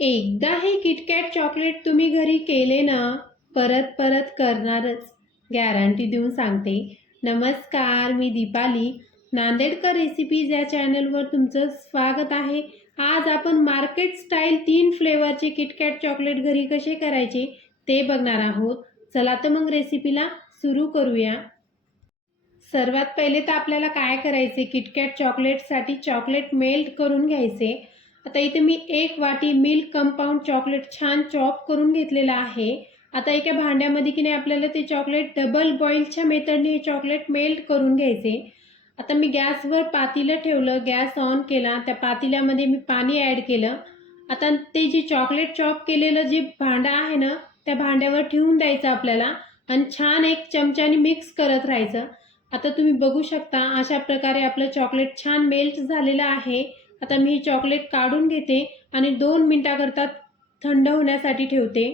एकदा हे KitKat chocolate तुम्ही घरी केले ना, परत परत करणारच, गॅरंटी देऊन सांगते. नमस्कार, मी दीपाली, नांदेडकर रेसिपीज या चॅनलवर तुमचं स्वागत आहे. आज आपण मार्केट स्टाईल 3 फ्लेवरचे किटकॅट चॉकलेट घरी कसे करायचे ते बघणार आहोत. चला तर मग रेसिपीला सुरू करूया. सर्वात पहिले तर आपल्याला काय करायचे, किटकॅट चॉकलेटसाठी चॉकलेट मेल्ट करून घ्यायचे. आता इथे मी 1 वाटी मिल्क कंपाऊंड चॉकलेट छान चॉप करून घेतलेला आहे. आता एका भांड्यामध्ये की नाही आपल्याला ते चॉकलेट डबल बॉईलच्या मेथडने हे चॉकलेट मेल्ट करून घ्यायचे. आता मी गॅसवर पातेलं ठेवलं, गॅस ऑन केला, त्या पातेल्यामध्ये मी पाणी ॲड केलं. आता ते जे चॉकलेट चॉप केलेलं जे भांडं आहे ना, त्या भांड्यावर ठेवून द्यायचं आपल्याला आणि छान एक चमच्याने मिक्स करत राहायचं. आता तुम्ही बघू शकता अशा प्रकारे आपलं चॉकलेट छान मेल्ट झालेलं आहे. आता मी ही चॉकलेट काढून घेते आणि 2 मिनिटाकरता थंड होण्यासाठी ठेवते.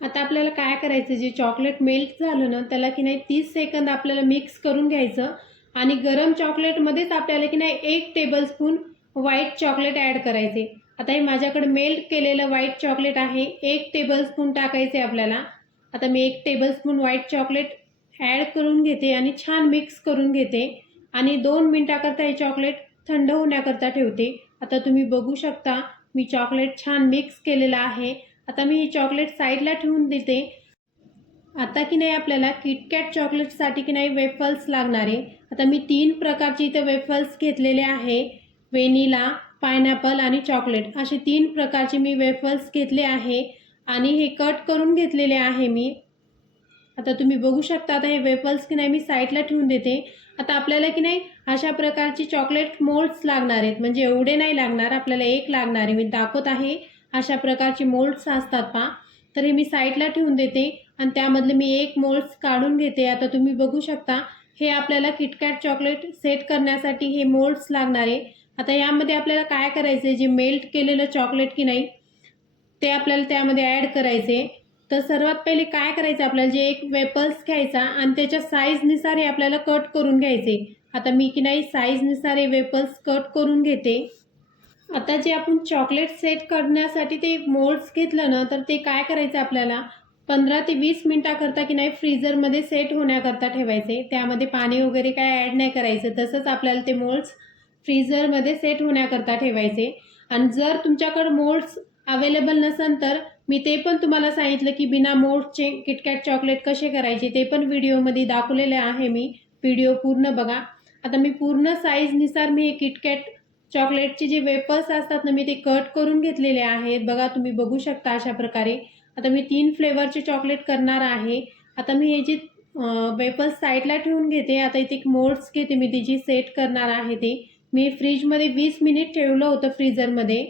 आता आपल्याला काय करायचं, जे चॉकलेट मेल्ट झालं ना त्याला की नाही 30 सेकंद आपल्याला मिक्स करून घ्यायचं आणि गरम चॉकलेटमध्येच आपल्याला की नाही 1 टेबलस्पून व्हाईट चॉकलेट ॲड करायचे. आता हे माझ्याकडे मेल्ट केलेलं व्हाईट चॉकलेट आहे, 1 टेबलस्पून टाकायचे आपल्याला. आता मी 1 टेबलस्पून व्हाईट चॉकलेट ॲड करून घेते आणि छान मिक्स करून घेते आणि 2 मिनिटाकरता हे चॉकलेट थंड होण्याकरता ठेवते. आता तुम्ही बघू शकता मी चॉकलेट छान मिक्स केलेलं आहे. आता मी ही चॉकलेट साईडला ठेवून देते. आता की नाही आपल्याला किटकॅट चॉकलेटसाठी की नाही वेफल्स लागणार आहे. आता मी 3 प्रकारचे इथे वेफल्स घेतलेले आहे. व्हॅनिला, पायनॅपल आणि चॉकलेट असे 3 प्रकारचे मी वेफल्स घेतले आहे आणि हे कट करून घेतलेले आहे मी. आता तुम्ही बघू शकता. आता हे वेफल्स की नाही मी साईडला ठेवून देते. आता आपल्याला की नाही अशा प्रकारचे चॉकलेट मोल्ड्स लागणार आहेत, म्हणजे एवढे नाही लागणार, आपल्याला 1 लागणार आहे. मी दाखवत आहे अशा प्रकारचे मोल्ड्स असतात पहा. तर हे मी साईडला ठेवून देते आणि त्यामधले मी 1 मोल्ड्स काढून घेते. आता तुम्ही बघू शकता हे आपल्याला किटकॅट चॉकलेट सेट करण्यासाठी हे मोल्ड्स लागणार आहे. आता यामध्ये आपल्याला काय करायचं आहे, जे मेल्ट केलेलं चॉकलेट की नाही ते आपल्याला त्यामध्ये ॲड करायचे. तर सर्वात पहिले काय करायचं, आपल्याला जे 1 वेफल्स घ्यायचा आणि त्याच्या साईजनुसार हे आपल्याला कट करून घ्यायचे. आता मी की नाही साईजनुसार हे वेफल्स कट करून घेते. आता जे आपण चॉकलेट सेट करण्यासाठी ते मोल्ड्स घेतलं ना, तर ते काय करायचं आपल्याला 15 ते 20 मिनिटाकरता की नाही फ्रीझरमध्ये सेट होण्याकरता ठेवायचे. त्यामध्ये पाणी वगैरे काय ॲड नाही करायचं, तसंच आपल्याला ते मोल्ड्स फ्रीझरमध्ये सेट होण्याकरता ठेवायचे. आणि जर तुमच्याकडे मोल्ड्स अवेलेबल नसेल तर मी ते पण तुम्हाला सांगितलं की बिना मोल्ड्सचे किटकॅट चॉकलेट कसे करायचे, ते पण व्हिडिओमध्ये दाखवलेले आहे. मी व्हिडिओ पूर्ण बघा. आता मी पूर्ण साईजनुसार मी हे किटकॅट चॉकलेटचे जे वेफर्स असतात ना, मी ते कट करून घेतलेले आहेत. बघा तुम्ही बघू शकता अशा प्रकारे. आता मी 3 फ्लेवरचे चॉकलेट करणार आहे. आता मी हे जे वेफर्स साईडला ठेवून घेते. आता इथे एक मोल्ड्स घेते मी, त्याची सेट करणार आहे. ते मी फ्रीजमध्ये 20 मिनिट ठेवलं होतं फ्रीझरमध्ये.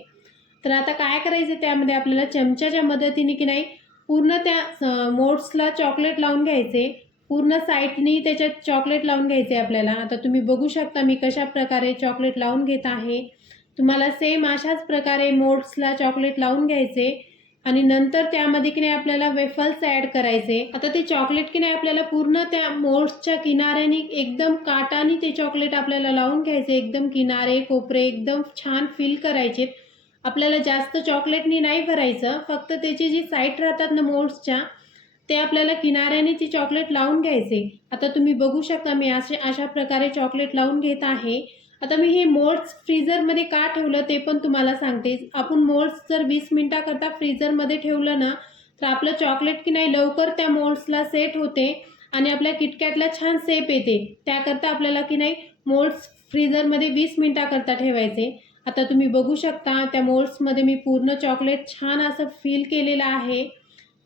तर आता काय करायचं, त्यामध्ये आपल्याला चमच्याच्या मदतीने की नाही पूर्ण त्या मोल्ड्सला चॉकलेट लावून घ्यायचे. पूर्ण साईडनी त्याच्यात चॉकलेट लावून घ्यायचे आपल्याला. आता तुम्ही बघू शकता मी कशा प्रकारे चॉकलेट लावून घेत आहे. तुम्हाला सेम अशाच प्रकारे मोल्ड्सला चॉकलेट लावून घ्यायचे आणि नंतर त्यामध्ये की नाही आपल्याला वेफल्स ॲड करायचे. आता ते चॉकलेट की नाही आपल्याला पूर्ण त्या मोल्ड्सच्या किनाऱ्याने एकदम काटाने ते चॉकलेट आपल्याला लावून घ्यायचे. एकदम किनारे कोपरे एकदम छान फिल करायचे. आपल्याला जास्त चॉकलेटनी नाही भरायचं, फक्त त्याची जी साईड राहतात ना मोल्ड्सच्या, ते आपल्याला किनाऱ्याने ती चॉकलेट लावून घ्यायचे. आता तुम्ही बघू शकता मी अशा प्रकारे चॉकलेट लावून घेत आहे. आता मी हे मोल्ड्स फ्रीझरमध्ये का ठेवलं ते पण तुम्हाला सांगते. आपण मोल्ड्स जर 20 मिनिटाकरता फ्रीझरमध्ये ठेवलं ना, तर आपलं चॉकलेट की नाही लवकर त्या मोल्ड्सला सेट होते आणि आपल्या किटकॅटला छान शेप येते. त्याकरता आपल्याला की नाही मोल्ड्स फ्रीझरमध्ये 20 मिनिटाकरता ठेवायचे. आता तुम्ही बघू शकता त्या मोल्ड्समध्ये मी पूर्ण चॉकलेट छान असं फिल केलेलं आहे,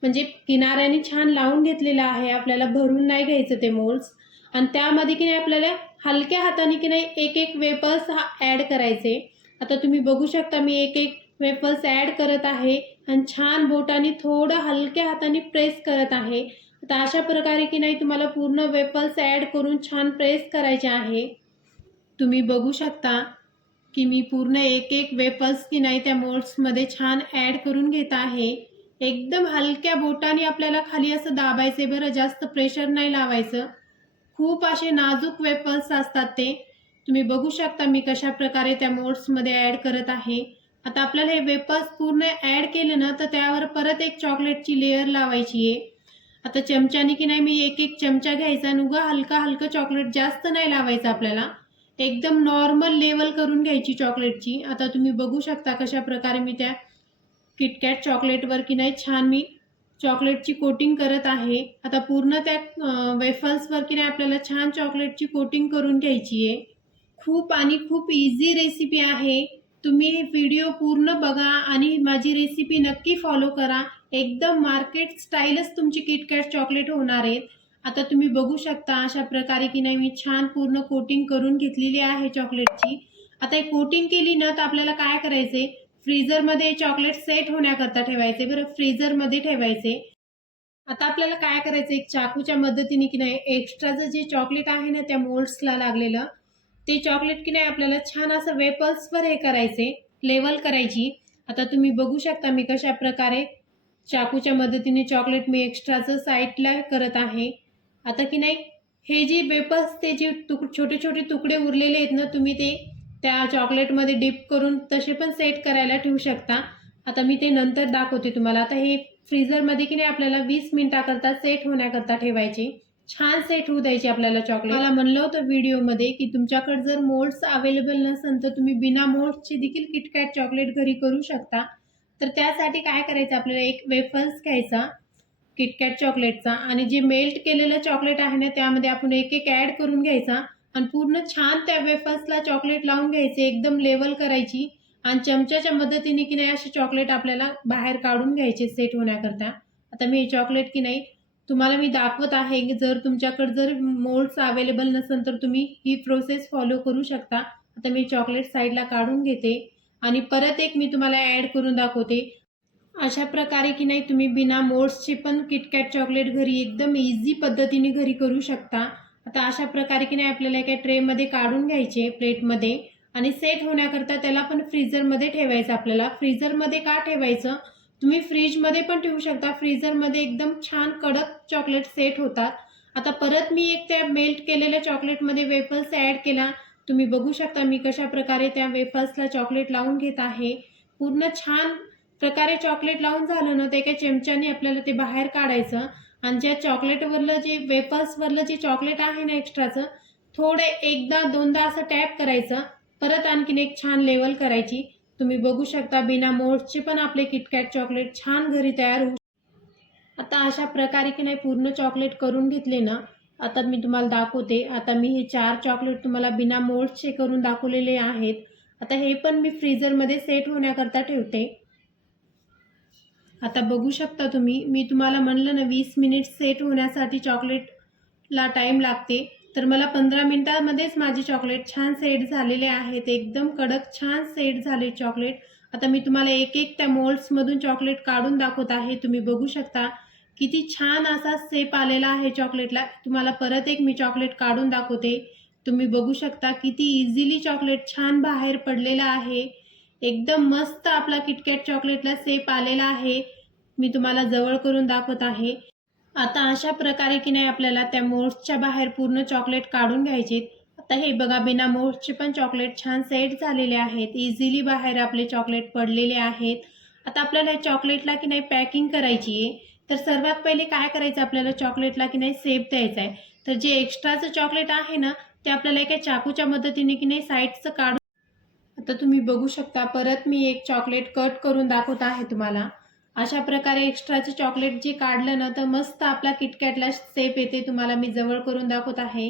म्हणजे किनाऱ्याने छान लावून घेतलेलं आहे. आपल्याला भरून नाही घ्यायचं ते मोल्ड्स. आणि त्यामध्ये की नाही आपल्याला हलक्या हाताने की नाही 1-1 वेफर्स ॲड करायचे. आता तुम्ही बघू शकता मी 1-1 वेफर्स ॲड करत आहे आणि छान बोटाने थोडं हलक्या हाताने प्रेस करत आहे. आता अशा प्रकारे की नाही तुम्हाला पूर्ण वेफर्स ॲड करून छान प्रेस करायचे आहे. तुम्ही बघू शकता की मी पूर्ण 1-1 वेफर्स की नाही त्या मोल्ड्समध्ये छान ॲड करून घेत आहे. एकदम हलक्या बोटाने आपल्याला खाली असं दाबायचे बरं, जास्त प्रेशर नाही लावायचं. खूप असे नाजूक वेफर्स असतात ते. तुम्ही बघू शकता मी कशा प्रकारे त्या मोल्ड्समध्ये ॲड करत आहे. आता आपल्याला हे वेफर्स पूर्ण ॲड केले ना तर त्यावर परत एक चॉकलेटची लेयर लावायची आहे. आता चमच्याने की नाही मी एक एक चमचा घ्यायचा आणि उगा हलका हलका चॉकलेट, जास्त नाही लावायचं आपल्याला, एकदम नॉर्मल लेवल करून घ्यायची चॉकलेटची. आता तुम्ही बघू शकता कशा प्रकारे मी त्या किटकॅट चॉकलेटवर की नाही छान मी चॉकलेटची कोटिंग करत आहे. आता पूर्ण त्या वेफर्सवर की नाही आपल्याला छान चॉकलेटची कोटिंग करून घ्यायची आहे. खूप इझी रेसिपी आहे. तुम्ही हे व्हिडिओ पूर्ण बघा आणि माझी रेसिपी नक्की फॉलो करा. एकदम मार्केट स्टाईलच तुमची किटकॅट चॉकलेट होणार आहेत. आता तुम्ही बघू शकता अशा प्रकारे की नाही मी छान पूर्ण कोटिंग करून घेतलेली आहे चॉकलेटची. आता हे कोटिंग केली ना तर आपल्याला काय करायचे, फ्रीझरमध्ये चॉकलेट सेट होण्याकरता ठेवायचे. बरं, फ्रीझरमध्ये ठेवायचे. आता आपल्याला काय करायचं, एक चाकूच्या मदतीने की नाही एक्स्ट्राचं जे चॉकलेट आहे ना त्या मोल्ड्सला लागलेलं, ते चॉकलेट की नाही आपल्याला छान असं वेफर्सवर हे करायचे, लेवल करायची. आता तुम्ही बघू शकता मी कशा प्रकारे चाकूच्या मदतीने चॉकलेट मी एक्स्ट्राचं साईडला करत आहे. आता की नाही हे जे वेफर्स, ते जे छोटे छोटे तुकडे उरलेले आहेत ना, तुम्ही ते त्या चॉकलेटमध्ये डिप करून तसे पण सेट करायला ठेवू शकता. आता मी ते नंतर दाखवते तुम्हाला. आता हे फ्रीझरमध्ये की नाही आपल्याला 20 मिनिटाकरता सेट होण्याकरता ठेवायचे. छान सेट होऊ द्यायचे आपल्याला चॉकलेट. मला म्हणलं होतं व्हिडिओमध्ये की तुमच्याकडे जर मोल्ड्स अवेलेबल नसेल तर तुम्ही बिना मोल्ड्सची देखील किटकॅट चॉकलेट घरी करू शकता. तर त्यासाठी काय करायचं, आपल्याला एक वेफर्स घ्यायचा किटकॅट चॉकलेटचा आणि जे मेल्ट केलेलं चॉकलेट आहे ना त्यामध्ये आपण एक एक ॲड करून घ्यायचा आणि पूर्ण छान त्या वेफर्सला चॉकलेट लावून घ्यायचे, एकदम लेवल करायची आणि चमच्याच्या मदतीने की नाही असे चॉकलेट आपल्याला बाहेर काढून घ्यायचे सेट होण्याकरता. आता मी हे चॉकलेट की नाही तुम्हाला मी दाखवत आहे. जर तुमच्याकडे जर मोल्ड्स अवेलेबल नसेल तर तुम्ही ही प्रोसेस फॉलो करू शकता. आता मी चॉकलेट साईडला काढून घेते आणि परत एक मी तुम्हाला ॲड करून दाखवते. अशा प्रकारे की नाही तुम्ही बिना मोल्ड्सचे पण किटकॅट चॉकलेट घरी एकदम इझी पद्धतीने घरी करू शकता. आता अशा प्रकारे की नाही आपल्याला एका ट्रेमध्ये काढून घ्यायचे, प्लेटमध्ये, आणि सेट होण्याकरता त्याला पण फ्रीझरमध्ये ठेवायचं. आपल्याला फ्रीझरमध्ये का ठेवायचं, तुम्ही फ्रीजमध्ये पण ठेवू शकता. फ्रीझरमध्ये एकदम छान कडक चॉकलेट सेट होतात. आता परत मी एक त्या मेल्ट केलेल्या चॉकलेटमध्ये वेफर्स ॲड केला. तुम्ही बघू शकता मी कशा प्रकारे त्या वेफर्सला चॉकलेट लावून घेत आहे. पूर्ण छान प्रकारे चॉकलेट लावून झालं ना, ते एका चमच्याने आपल्याला ते बाहेर काढायचं आणि ज्या चॉकलेटवरलं जे वेफर्सवरलं जे चॉकलेट आहे ना एक्स्ट्राचं, थोडं एकदा दोनदा असं टॅप करायचं, परत आणखीन एक छान लेवल करायची. तुम्ही बघू शकता बिना मोल्ड्सचे पण आपले किटकॅट चॉकलेट छान घरी तयार होऊ. आता अशा प्रकारे की नाही पूर्ण चॉकलेट करून घेतले ना, आता मी तुम्हाला दाखवते. आता मी हे 4 चॉकलेट तुम्हाला बिना मोल्ड्सचे करून दाखवलेले आहेत. आता हे पण मी फ्रीझरमध्ये सेट होण्याकरता ठेवते. आता बघू शकता तुम्ही, मी तुम्हाला म्हणलं ना 20 मिनिट सेट होण्यासाठी चॉकलेटला टाईम लागते, तर मला 15 मिनिटांमध्येच माझे चॉकलेट छान सेट झालेले आहेत. एकदम कडक छान सेट झाले चॉकलेट. आता मी तुम्हाला एक एक त्या मोल्ड्समधून चॉकलेट काढून दाखवत आहे. तुम्ही बघू शकता किती छान असा शेप आलेला आहे चॉकलेटला. तुम्हाला परत एक मी चॉकलेट काढून दाखवते. तुम्ही बघू शकता किती इझिली चॉकलेट छान बाहेर पडलेलं आहे. एकदम मस्त आपला किटकॅट चॉकलेटला शेप आलेला आहे. मी तुम्हाला जवळ करून दाखवत आहे. आता अशा प्रकारे की नाही आपल्याला त्या मोल्ड्सच्या बाहेर पूर्ण चॉकलेट काढून घ्यायचे. आता हे बघा बिना मोल्ड्सचे पण चॉकलेट छान सेट झालेले आहेत. इझिली बाहेर आपले चॉकलेट पडलेले आहेत. आता आपल्याला या चॉकलेटला की नाही पॅकिंग करायची आहे. तर सर्वात पहिले काय करायचं, आपल्याला चॉकलेटला की नाही शेप द्यायचा आहे. तर जे एक्स्ट्राचं चॉकलेट आहे ना ते आपल्याला एका चाकूच्या मदतीने की नाही साईडचं काढून. आता तुम्ही बघू शकता परत मी एक चॉकलेट कट करून दाखवत आहे तुम्हाला. अशा प्रकारे एक्स्ट्राचे चॉकलेट जे काढलं ना तर मस्त आपला किटकॅटला शेप येते. तुम्हाला मी जवळ करून दाखवत आहे.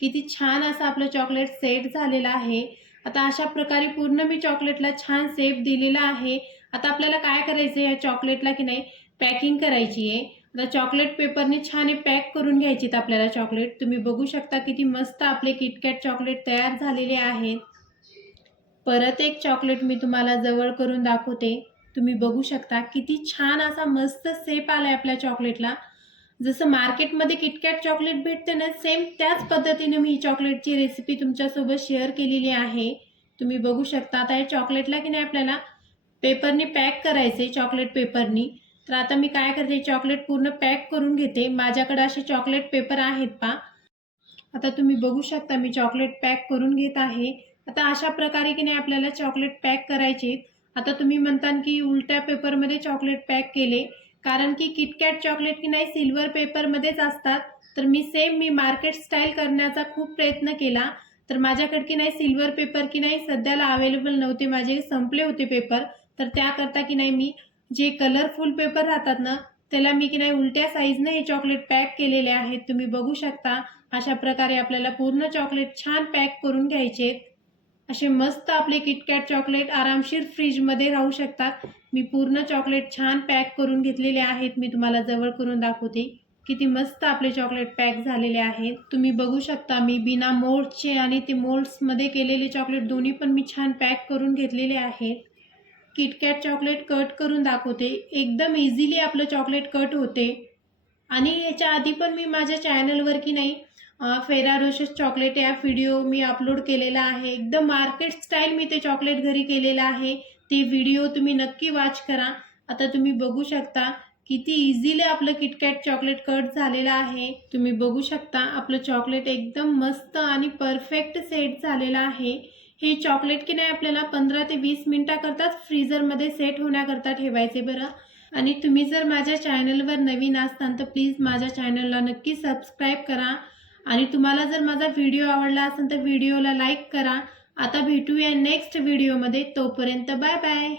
किती छान असं आपलं चॉकलेट सेट झालेलं आहे. आता अशा प्रकारे पूर्ण मी चॉकलेटला छान शेप दिलेला आहे. आता आपल्याला काय करायचं, या चॉकलेटला की नाही पॅकिंग करायची आहे. आता चॉकलेट पेपरने छान हे पॅक करून घ्यायचीत आपल्याला चॉकलेट. तुम्ही बघू शकता किती मस्त आपले किटकॅट चॉकलेट तयार झालेले आहेत. परत एक चॉकलेट मी तुम्हाला जवळ करून दाखवते. तुम्ही बघू शकता किती छान असा मस्त शेप आलाय आपल्या चॉकलेटला. जसं मार्केटमध्ये किटकॅट चॉकलेट भेटते ना, सेम त्याच पद्धतीने मी ही चॉकलेटची रेसिपी तुमच्यासोबत शेअर केलेली आहे. तुम्ही बघू शकता. आता या चॉकलेटला की नाही आपल्याला पेपरने पॅक करायचे, चॉकलेट पेपरनी. तर आता मी काय करते, चॉकलेट पूर्ण पॅक करून घेते. माझ्याकडे असे चॉकलेट पेपर आहेत पहा. आता तुम्ही बघू शकता मी चॉकलेट पॅक करून घेत आहे. आता अशा प्रकारे की नाही आपल्याला चॉकलेट पॅक करायचे. आता तुम्ही म्हणता की उलट्या पेपरमध्ये चॉकलेट पॅक केले, कारण की किटकॅट चॉकलेट की नाही सिल्वर पेपरमध्येच असतात. तर मी मार्केट स्टाईल करण्याचा खूप प्रयत्न केला. तर माझ्याकडे की नाही सिल्वर पेपर की नाही सध्याला अवेलेबल नव्हते, माझे संपले होते पेपर. तर त्याकरता की नाही मी जे कलरफुल पेपर राहतात ना, त्याला मी की नाही उलट्या साईजने हे चॉकलेट पॅक केलेले आहेत. तुम्ही बघू शकता. अशा प्रकारे आपल्याला पूर्ण चॉकलेट छान पॅक करून घ्यायचे. असे मस्त आपले किटकॅट चॉकलेट आरामशीर फ्रीजमध्ये राहू शकतात. मी पूर्ण चॉकलेट छान पॅक करून घेतलेले आहेत. मी तुम्हाला जवळ करून दाखवते. किती मस्त आपले चॉकलेट पॅक झालेले आहेत. तुम्ही बघू शकता मी बिना मोल्ड्सचे आणि ते मोल्ड्समध्ये केलेले चॉकलेट दोन्ही पण मी छान पॅक करून घेतलेले आहेत. किटकॅट चॉकलेट कट करून दाखवते. एकदम इझिली आपलं चॉकलेट कट होते. आणि याच्या आधी पण मी माझ्या चॅनलवर की नाही फेरारोशस चॉकलेट या व्हिडिओ मी अपलोड केलेला आहे. एकदम मार्केट स्टाईल मी ते चॉकलेट घरी केलेलं आहे. ते व्हिडिओ तुम्ही नक्की वॉच करा. आता तुम्ही बघू शकता किती इझिली आपलं किटकॅट चॉकलेट कट झालेलं आहे. तुम्ही बघू शकता आपलं चॉकलेट एकदम मस्त आणि परफेक्ट सेट झालेलं आहे. हे चॉकलेट की नाही आपल्याला 15 ते 20 मिनिटाकरताच फ्रीझरमध्ये सेट होण्याकरता ठेवायचे बरं. आणि तुम्ही जर माझ्या चॅनलवर नवीन असाल तर प्लीज माझ्या चॅनलला नक्की सबस्क्राईब करा. आणि तुम्हाला जर माझा व्हिडिओ आवडला असेल तर व्हिडिओला लाईक करा. आता भेटूया नेक्स्ट व्हिडिओमध्ये. तोपर्यंत बाय बाय.